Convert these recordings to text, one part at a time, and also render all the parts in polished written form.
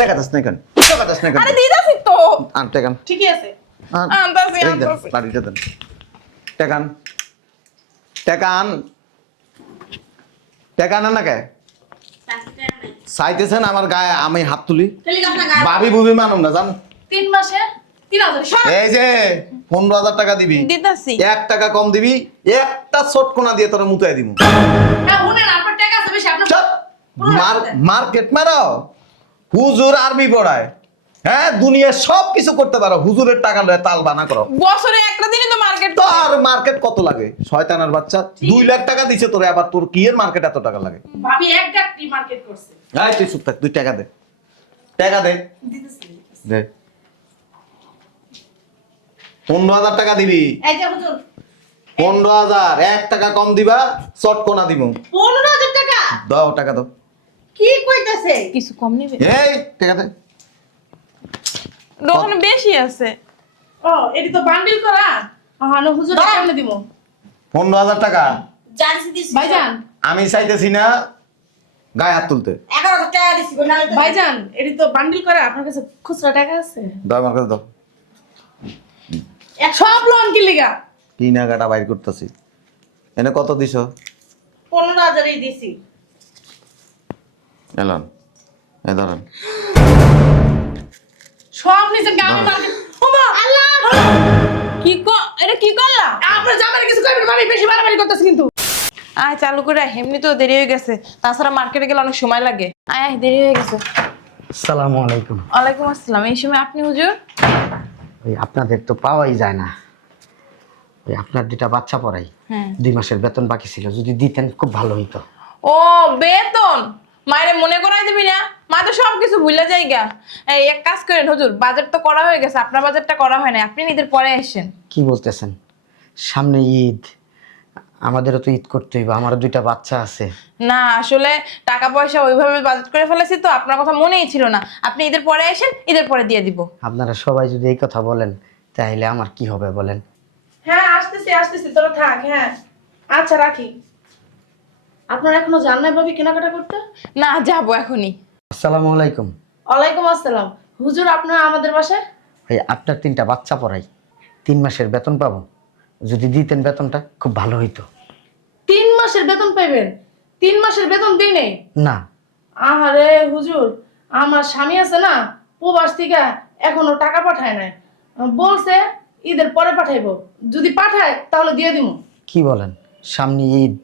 টাকা দাস না কেন? টাকা দাস না কেন? আরে দিদাছি তো। আন টাকা। ঠিকই আছে। আন। আনতাছি এই দেন, আনতাছি। লাঠিটা দেন। টাকা আন। টাকা আন। টাকা আনেন না কে? চাইতেছেন আমার গায়ে আমি হাত তুলি? ভাবি বুবি মানুম না জান? 3 মাসে 3000 এই যে 15,000 টাকা দিবি, দিদাছি। 1 টাকা কম দিবি, একটা চটকোনা দিয়ে তোরা মুতাই দিমু। হ্যাঁ শুনেন আপনার টাকা আছে বেশি আপনি চুপ! মার্কেট মারো, হুজুর আরবি পড়ায়, হ্যাঁ দুনিয়ার সব কিছু করতে পারো, হুজুরের টাকা লয়ে তাল বানা করো। বছরে একটা দিনই তো মার্কেট। তোর মার্কেট কত লাগে? শয়তানের বাচ্চা, 2 লাখ টাকা দিছে তোরে, আবার তোর কি এর মার্কেট এত টাকা লাগে? ভাবি এক গাট্টি মার্কেট করছে এই তুই চুপ থাক, তুই টাকা দে, টাকা দে, দিতেছি দে। 15,000 টাকা দিবি। এই যে হুজুর 15,000, 1 টাকা কম দিবা, চটকোনা দিমু। 15000 টাকা দাও টাকা দাও। কি কইতাছে কিছু কম নিবে? এই টাকা দে। দোকানে বেশি আছে। ও এটি তো বান্ডিল করা হ্যাঁ হুজুর কেমনে দিমু 15,000 টাকা জানিস দিছি ভাইজান আমি চাইতেছি না গায়ে হাত তুলতে। 11,000 টাকা দিছি গো না ভাইজান এটি তো বান্ডিল করা আপনার কাছে খুচরা টাকা আছে দাও আমার কাছে দাও। সব লোন কি লিগা কি নাগাটা বাইর করতেছি। এনে কত দিছ? 15,000 এই দিছি এলান এ ধরেন। সব নিচে গাম মার্কেট ওমা আল্লাহ এটা কি করলা? আপনার জামাই কিছু কইবেন মানে বেশি বাড়াবাড়ি করতেছ কিন্তু আয় চালু করে এমনি তো দেরি হয়ে গেছে, তাছাড়া মার্কেটে গেলে অনেক সময় লাগে। আয় দেরি হয়ে গেছে। আসসালামু আলাইকুম। ওয়ালাইকুম আসসালাম। এই সময় আপনি হুজুর? ওই আপনাদের তো পাওয়াই যায় না, ওই আপনার 2টা বাচ্চা পড়াই, হ্যাঁ। 2 মাসের বেতন বাকি ছিল, যদি দিতেন খুব ভালো হইতো। ও বেতন মায়েরে মনে করাই দিবি না? মা তো সবকিছু ভুলে যাইগা। এই এক কাজ করেন হুজুর, বাজেট তো করা হয়ে গেছে, আপনার বাজেটটা করা হয় না, আপনি ঈদের পরে আসেন। কি বলতেছেন? সামনে ঈদ, আমাদেরও তো ঈদ করতে হইব, আমারও 2টা বাচ্চা আছে। না আসলে টাকা পয়সা ওইভাবে বাজেট করে ফেলেছি তো, আপনার কথা মনেই ছিল না। আপনি ঈদের পরে আসেন, ঈদের পরে দিয়ে দিব। আপনারা সবাই যদি এই কথা বলেন তাহলে আমার কি হবে বলেন? হ্যাঁ আসতেছি তোরা থাক হ্যাঁ আচ্ছা রাখি আপনার এখনো যান নাই ভাবি কেনাকাটা করতে না যাবো এখনই। আসসালামু আলাইকুম। ওয়ালাইকুম আসসালাম হুজুর আপনারা আমাদের বাসায় ওই আপনার 3টা বাচ্চা পড়াই, 3 মাসের বেতন পাবো, যদি দিতেন বেতনটা খুব ভালো হইতো। 3 মাসের বেতন পাইবেন 3 মাসের বেতন দিই নেই না, আহারে হুজুর আমার স্বামী আছে না প্রবাস থেকে এখনো টাকা পাঠায় নাই বলছে ঈদের পরে পাঠাইবো যদি পাঠায় তাহলে দিয়ে দিমু কি বলেন? সামনে ঈদ,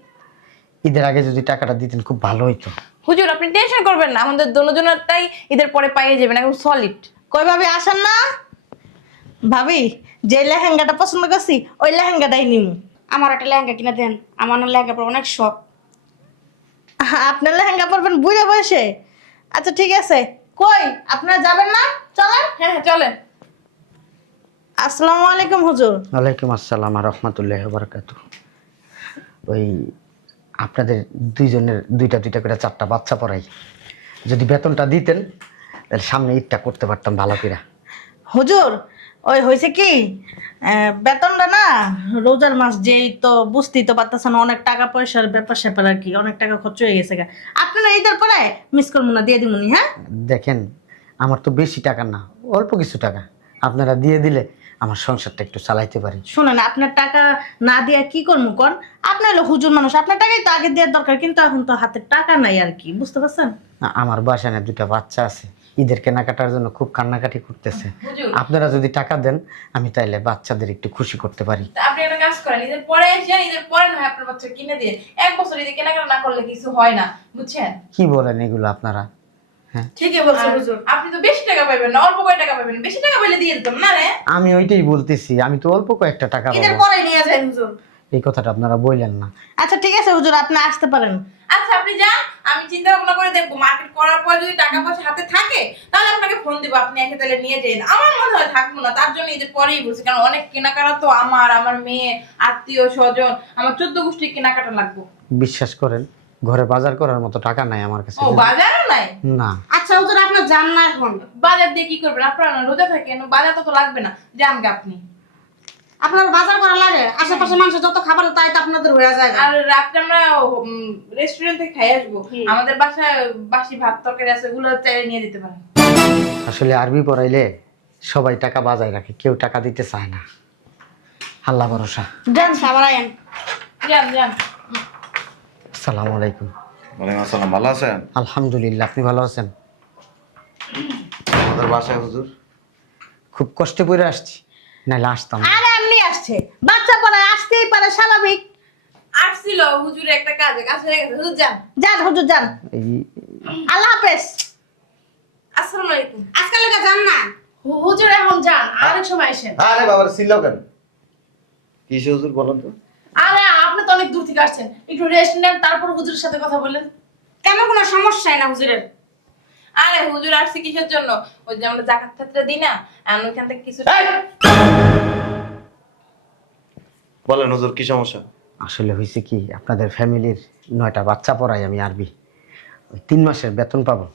ঈদের আগে যদি টাকাটা দিতেন খুব ভালো হইতো। হুজুর আপনি টেনশন করবেন না, আমাদের দুজনেরটাই ঈদের পরে পাইয়ে যাবেন, একদম সলিড। কই ভাবি আসেন না ভাবি যে লেহেঙ্গাটা পছন্দ করছি ওই লেহেঙ্গাটাই নিমু আমার একটা লেহেঙ্গা কিনে দেন, আমার না লেহেঙ্গা পরে অনেক শখ। আপনার লেহেঙ্গা পরবেন বুড়ো বয়সে আচ্ছা ঠিক আছে কই আপনারা যাবেন না চলেন হ্যাঁ হ্যাঁ চলেন। আসসালামু আলাইকুম হুজুর ওয়ালাইকুম আসসালাম আর রহমতুল্লাহ বারাকাতু। ওই আপনাদের 2জনের 2টা করে 4টা বাচ্চা পড়াই, যদি বেতনটা দিতেন তাহলে সামনে ঈদটা করতে পারতাম ভালো করে। হুজুর ওই হয়েছে কি বেতনটা না রোজার মাস যেই তো বুঝতেই তো পারতেছেন অনেক টাকা পয়সার ব্যাপার স্যাপার আর কি, অনেক টাকা খরচ হয়ে গেছে আপনারা ঈদের পরে মিস করবো না দিয়ে দিবনি হ্যাঁ দেখেন আমার তো বেশি টাকা না, অল্প কিছু টাকা, আপনারা দিয়ে দিলে আমার সংসারটা একটু চালাইতে পারি। শোনেন আপনার টাকা না দিয়ে কি করবো কন, আপনি হলো হুজুর মানুষ, আপনার টাকাই তো আগে দেওয়ার দরকার, কিন্তু এখন তো হাতে টাকা নাই আর কি, বুঝতে পারছেন? আমার বাসায় না 2টা বাচ্চা আছে, ঈদের কেনাকাটার জন্য খুব কান্নাকাটি করতেছে। হুজুর আপনারা যদি টাকা দেন আমি তাইলে বাচ্চাদের একটু খুশি করতে পারি। তা আপনি একটা কাজ করেন, ঈদের পরে আসেন, ঈদের পরে নয় আপনার বাচ্চা কিনে দিয়ে, এক বছর ঈদে কেনাকাটা না করলে কিছু হয় না, বুঝছেন? কি বলেন এগুলো আপনারা? হ্যাঁ ঠিকই বলছে আর হুজুর আপনি তো বেশি টাকা পাবেন না, অল্প কয় টাকা পাবেন, বেশি টাকা পেলে দিয়ে দিতাম না রে। আমি ওইটাই বলতেছি, আমি তো অল্প কয়েকটা টাকা ঈদের পাবো, পরে নিয়ে যায় হুজুর এই কথাটা আপনারা বললেন না। আচ্ছা ঠিক আছে হুজুর আপনি আসতে পারেন। আচ্ছা আপনি যান, আমি চিন্তা ভাবনা করে দেখবো, মার্কেট করার পর যদি টাকা পয়সা হাতে থাকে তাহলে আপনাকে ফোন দিব, আপনি এসে তাহলে নিয়ে যান। আমার মনে হয় থাকবো না, তার জন্য ঈদের পরেই বলছি, কারণ অনেক কেনাকাটা তো আমার মেয়ে, আত্মীয় স্বজন, আমার 14 গোষ্ঠীর কেনাকাটা লাগবে। বিশ্বাস করেন ঘরে বাজার করার মতো টাকা নাই আমার কাছে। ও বাজারও নাই? না আচ্ছা হুজুর আপনার যান না এখন, বাজার দিয়ে কি করবেন? আপনারা না রোজা থাকেন, বাজার তো লাগবে না, যান গে আপনি। আপনার বাজার করা লাগে, আশেপাশে মানুষের যত খাবার তাই তো আপনাদের হয়ে যায়। আর রাত্রে আমরা রেস্টুরেন্ট থেকে খাই আসবো, আমাদের বাসায় বাসি ভাত তরকারি আছে, ওগুলো চাইলে নিয়ে দিতে পারেন। আসলে আরবি পড়াইলে সবাই টাকা বাজায় রাখে, কেউ টাকা দিতে চায় না। আল্লাহ ভরসা। যান সাবার আয়েন। যান যান। আসসালামু আলাইকুম। ওয়ালাইকুম আসসালাম, ভালো আছেন? আলহামদুলিল্লাহ, আপনি ভালো আছেন? আমাদের বাসায় হুজুর? খুব কষ্টে পড়ে আসছি, নাহলে আসতাম না। আরে এমনি আসছে, বাচ্চা পড়ায় আসতেই পারে, স্বাভাবিক। আসছিল হুজুরে একটা কাজে, কাজ হয়ে গেছে, হুজুর যান। যান হুজুর যান, এই আল্লাহ হাফেজ। আসসালামু আলাইকুম। আজকাল লেগে যান না। হুজুর এখন যান, আরেক সময় আসেন। আরে বাবার সিল্লাও কেন? কিসে হুজুর বলেন তো? আরে আপনি তো অনেক দূর থেকে আসছেন, একটু রেস্ট নেন, তারপর হুজুরের সাথে কথা বলেন। তেমন কোনো সমস্যাই না হুজুরের। আরে হুজুর আসছে কিসের জন্য? ওই যে আমরা জাকাত ছাত্র দিই না, আর ওইখান থেকে কিছু বলেন হুজুর, কি সমস্যা? আসলে হয়েছে কি, আপনাদের ফ্যামিলির 9টা বাচ্চা পড়াই আমি আরবি। ওই 3 মাসের বেতন পাবো,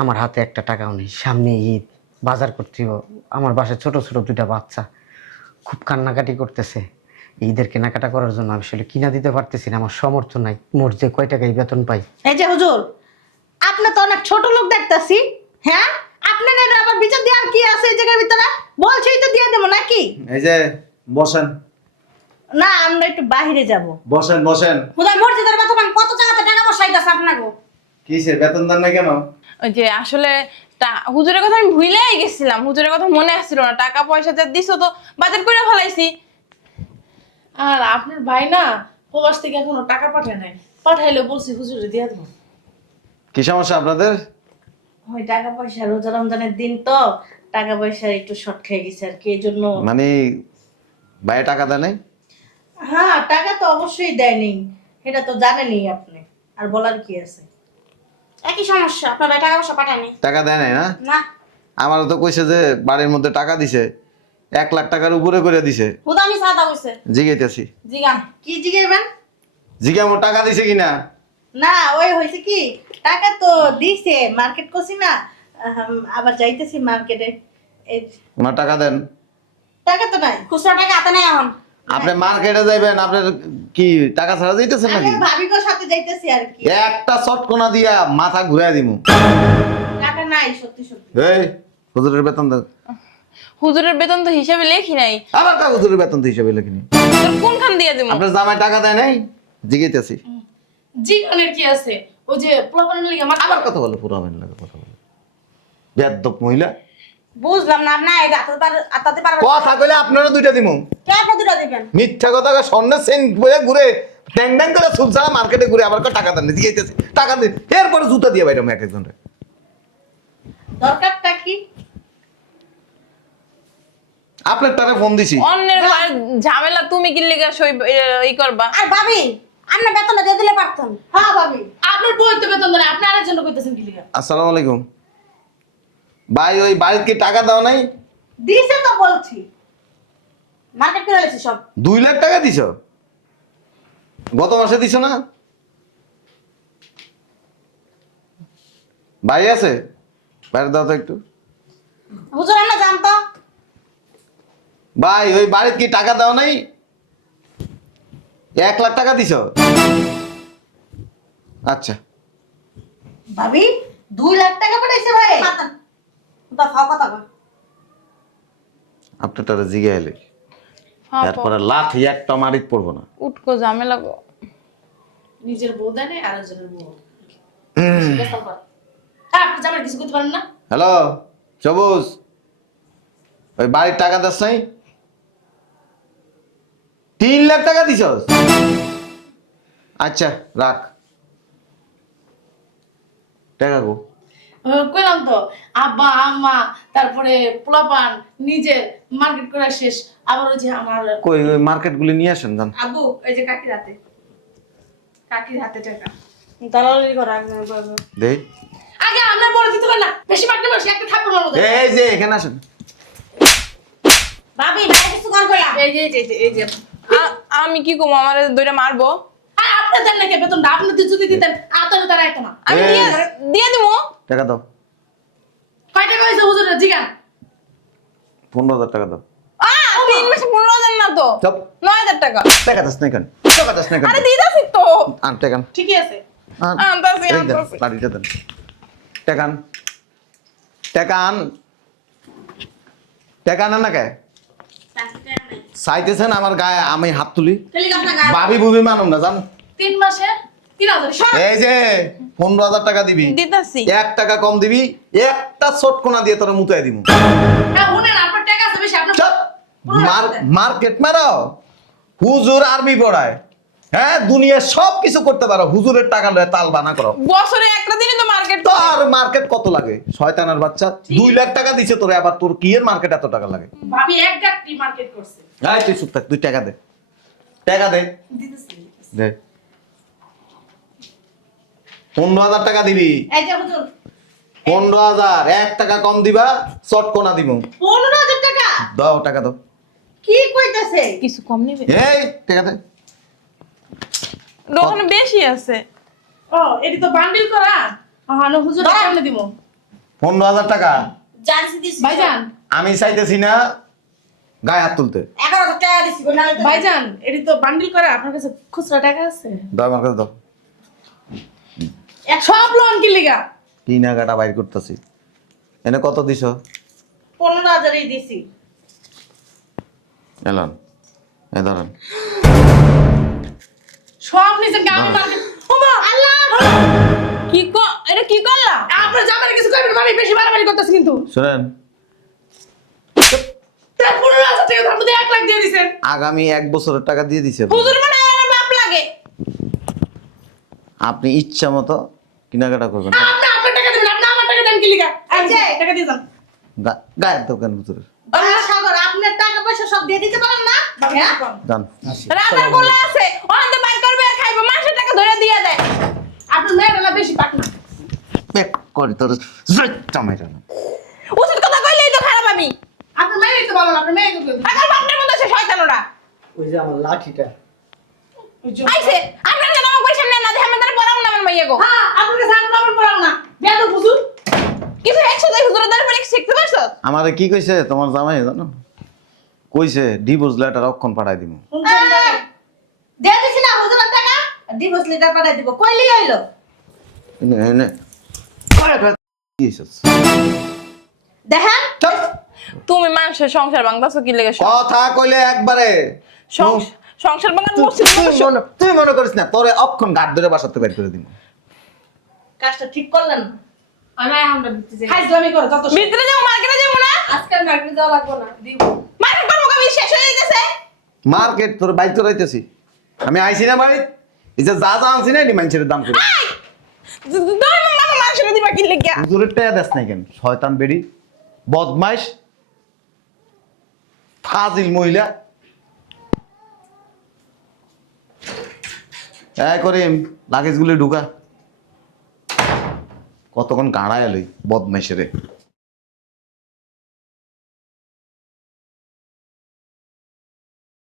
আমার হাতে একটা টাকাও নেই। সামনে ঈদ, বাজার করতে হবে। আমার বাসায় ছোট ছোট 2টা বাচ্চা খুব কান্নাকাটি করতেছে। ঈদের কেনাকাটা করার জন্য আমি আসলে কিনা দিতে পারতেছি না, আমার সামর্থ্য নাই। মোট যে কয় টাকাই বেতন পাই। এই যে হুজুর, আপনি তো অনেক ছোট লোক দেখতাছি। হ্যাঁ, আপনার এটা আবার বিচার দেওয়ার কি আছে এই জায়গার ভিতরে? বলছেই তো দিয়ে দেবো নাকি? এই যে বসেন, না, আমরা একটু বাইরে যাব। বসেন বসেন। হুদার মসজিদের বেতন কত জায়গাতে টাকা বসাইতেছে আপনাকে। কিসে বেতন দেন না কেন? ওই যে আসলে হুজুরের কথা আমি ভুলেই গেছিলাম, হুজুরের কথা মনে আসছিল না। টাকা পয়সা যা দিছো তো বাজার করে ফেলাইছি। আর আপনার ভাই না প্রবাস থেকে এখনো টাকা পাঠায় নাই, পাঠাইলে বলছি হুজুরে দিয়ে দেবো। কি সমস্যা আপনাদের? ওই টাকা পয়সা রোজা রমজানের দিন তো টাকা পয়সা একটু শর্ট খেয়ে গেছে আর কি, এই জন্য। মানে ভাই টাকা দেয় নাই? হ্যাঁ, টাকা তো অবশ্যই দেয়নি, এটা তো জানেনই আপনি, আর বলার কি আছে। একই সমস্যা, আপনার ভাই টাকা পয়সা পাঠায়নি। টাকা দেয় নাই না? না। আমারও তো কইছে যে বাড়ির মধ্যে টাকা দিছে, 1 লাখ টাকার উপরে করে দিছে। হুদা আমি সাদা হইছে। জিগাইতেছি, জিগান। কি জিগাইবেন? জিগামো টাকা দিছে কিনা। না, ওই হয়েছে কি, টাকা তো দিছে, মার্কেট করছি না, আবার যাইতেছি মার্কেটে। এই ওনার টাকা দেন। টাকা তো নাই। খুচরা টাকা হাতে নেই এখন। আপনি মার্কেটে যাইবেন, আপনার কি টাকা ছাড়া যাইতেছেন আমি নাকি? ভাবিগোর সাথে যাইতেছি আর কি। একটা চটকনা দিয়া মাথা ঘুরাই দিমু। টাকা নাই, সত্যি সত্যি। এই হুজুরের বেতন দেন। হুজুরের বেতন তো হিসাবে লেখি নাই। আবার কা হুজুরের বেতন তো হিসাবে লেখিনি। তোর কোনখান দিয়ে দেবো? আপনার জামাই টাকা দেয় নাই? জিগাইতেছি। জিগানের কি আছে, ওই যে প্রবানের লিগে আমার আবার কথা বলে পুরো আমেন লাগে কথা বলে। বেয়াদব মহিলা। বুঝলাম না, আপনি আতাতে পারবেন। কথা কইলে আপনারা 2টা দিমু। কে আপনি দুটো দিবেন? মিথ্যা কথা কয়, স্বর্ণের চেইন বইয়া ঘুরে ট্যাং ট্যাং করে সুদ ছাড়া মার্কেটে ঘুরে আবার কয় টাকা দেন না, জিগাইতেছি টাকা দিন, এরপরে জুতা দিয়ে বাইরাম এক একজনের। দরকারটা কি? আপনার টাকা ফোন দিছি। অন্যের ঘরে ঝামেলা তুমি কি লেগে ই করবা? আর ভাবি, আপনি বেতনটা দিয়ে দিলে পারতেন। হ্যাঁ ভাবি। আপনার বই তো বেতন দেন, আপনি আরেকজন কইতেছেন কি লিগে? আসসালামু আলাইকুম ভাই, ওই বাড়িতে কি টাকা দাও নাই? দিছে তো বলছি। মার্কেট করে এসেছি সব। 2 লাখ টাকা দিছ? গত মাসে দিছ না? ভাই আছে? বাইরে দাও তো একটু। হুজুর আমরা জানতো। ভাই ওই বাড়িতে কি টাকা দাও নাই? 1 লাখ টাকা দিছ? আচ্ছা। ভাবি 2 লাখ টাকা পাঠাইছে ভাই। পারতেন। হুদা খাওয়া কথা কয়। আপনার টাকা জিগাইলে হ্যাঁ, এরপরে লাঠি একটা মারিত পড়বো না। উঠকো ঝামেলা গো। নিজের বউ দেয় নাই, আরেকজনের বউ। বেসাল কর। আপনি জামাই কিছু করতে পারেন না? হ্যালো সবুজ, ওই বাড়ির টাকা দাস নাই? 3 লাখ টাকা দিছ? আচ্ছা রাখ টাকা গো। কইলাম তো, আব্বা আম্মা তারপরে পোলাপান নিজের মার্কেট করা শেষ, আবার ওই যে আমার কই ওই মার্কেট গুলি নিয়ে আসেন যান। আব্বু, এই যে কাকির হাতে টাকা। দালালি করা। দে আগে আমরা বলে দিতে পারি না, বেশি মারতে বসে একটা থাপ্পড় মারো। এই যে এখানে আসেন। ভাবি ভাই কিছু কর কইলাম। এই যে আমি কি করবো? আমার দুইটা মারবো? আর আপনি দেন নাকি বেতনটা? আপনি যদি দিতেন আতনে তারা আইতো না। আমি এই। দিয়ে দিবো। টাকা দাও। কয় টাকা হয়েছে হুজুরের জিগান? 15,000 টাকা দাও। 3 মাসে 15,000 না তো, চুপ। 9,000 টাকা। টাকা দাস নাই কেন? টাকা দাস নাই কেন? আরে দিদাসি তো। আন টাকা আন। ঠিকই আছে। আন। আনতাছি, এই দেন, আনতাছি। লাঠিটা দেন। টাকা আন। টাকা আন, টাকা আনেন না কে চাইতেছেন আমার গায়ে আমি হাত তুলি? ভাবি ভুবি মানুম না জানো? 3 মাসে 3000 এই যে 15,000 টাকা দিবি, দিতাছি 1 টাকা কম দিবি, একটা চটকোনা দিয়ে তোরা মুতাই দিব। হ্যাঁ শুনেন আপনার টাকা আছে বেশি আপনি চুপ! মার্কেট মারো, হুজুর আরবি পড়ায়। হ্যাঁ, দুনিয়ার সব কিছু করতে পারো, হুজুরের টাকা লয়ে তাল বানা করো। বছরে একটা দিনই তো মার্কেট তোর মার্কেট কত লাগে? শয়তানের বাচ্চা, 2 লাখ টাকা দিছে তোরে, আবার তোর কি এর মার্কেট এত টাকা লাগে? ভাবি এক গাট্টি মার্কেট করছে। এই তুই চুপ থাক, তুই টাকা দে, টাকা দে, দে। 15,000 টাকা দিবি, এই যে হুজুর 15,000, 1 টাকা কম দিবা, চটকোনা দিব। 15,000 টাকা দাও টাকা দাও। কি কইতাছে? কিছু কম নিবে এই টাকা দে। দোকানে বেশি আছে। ও এটি তো বান্ডিল করা। হ্যাঁ না হুজুর কেমনে দিব? 15,000 টাকা জানিস দিছি ভাইজান, আমি চাইতেছি না গায়ে হাত তুলতে। 11,000 টাকা দিছি গো, নালে তো- ভাইজান এটি তো বান্ডিল করা, আপনার কাছে খুচরা টাকা আছে? দাও আমার কাছে দাও। সব লোন কি লিগা? কিনাকাটা বাইর করতেছি। এনে কত দিছ? 15,000ই দিছি। এলান, এ ধরেন। সব নিছেন গাম মার্কেট। ওমা আল্লাহ! কি এটা কি করলা? আপনার জামাই কিছু কইবেন মানে বেশি বাড়াবাড়ি করতেছে কিন্তু। শুনেন, তার 15,000 টাকা তার মধ্যে 1 লাখ দিয়ে দিছেন। আগামী 1 বছরের টাকা দিয়ে দিছে। হুজুর মানে আমার বাপ লাগে। আপনি ইচ্ছা মতো কেনাকাটা করবেন। আপনি আপনার টাকা দিবেন, আপনি আমার টাকা দেন কি লিগা? এই যে টাকা দিয়ে যান। গায়ের দোকান হুজুরের। সাগর আপনার টাকা পয়সা সব দিয়ে দিতে পারেন না? হ্যাঁ? জান। রাতের গোলা আছে ওখান থেকে বাইর করবে আর খাইবো, মানুষের টাকা ধরে দিয়ে দেয়। আপনার মেয়েটা না বেশি পাক না। পেক করে তোর জয়টা মেরা না। উচিত কথা কইলেই তো খারাপ আমি। আপনার মেয়েই তো ভালো না, আপনার মেয়েই তো ভালো। আমার বাপের মতো সে শয়তানরা ওই যে আমার লাঠিটা। আইছে। আপনার কেন আমার পয়সা নেন না দেখে আমি তার পড়াবো না আমার মাইয়া গো। হ্যাঁ, আপনার কাছে আমি নাম্বার পড়াও না। বেয়াদ হুজুর। কিছু একসাথে হুজুরের দ্বারা পরে শিখতে পারছো? আমারে কি কইছে তোমার জামাই জানো? কইছে ডিভোর্স লেটার অক্ষণ পাঠাই দিব। দিয়ে দিছি না হুজুরের টাকা? ডিভোর্স লেটার পাঠাই দিব। কইলি হইলো? এনে এনে দিছস। দেখেন তুমি মানুষের সংসার ভাঙতাছো কি লেগে? কথা কইলে একবারে সংসার ভাঙার মসজিদ তুই মনে করিস না তোরে অক্ষণ গাড় ধরে বাসাতে বের করে দিব। কাজটা ঠিক করলেন না। আমি আমরা দিতে যাই। ফাইজলামি করে যত সব। ভিতরে যাবো মার্কেটে যাবো না? আজকে মার্কেটে যাওয়া লাগবে না, দিব। মার্কেট করবো কবে শেষ হয়ে যাইতেছে? মার্কেট তোর বাইক তো রাইতেছি। আমি আইছি না বাড়ি, এই যে যা যা আনছি না নি মানুষের দাম করে। মানুষের দিবা কি লেগে? হুজুরের টাকা দেশ নাই কেন? শয়তান বেড়ি, বদমাইশ, ফাজিল মহিলা। এই করিম লাগেজগুলি ঢুকা। কতক্ষণ গাড়ায় এলই বদমাইশেরে।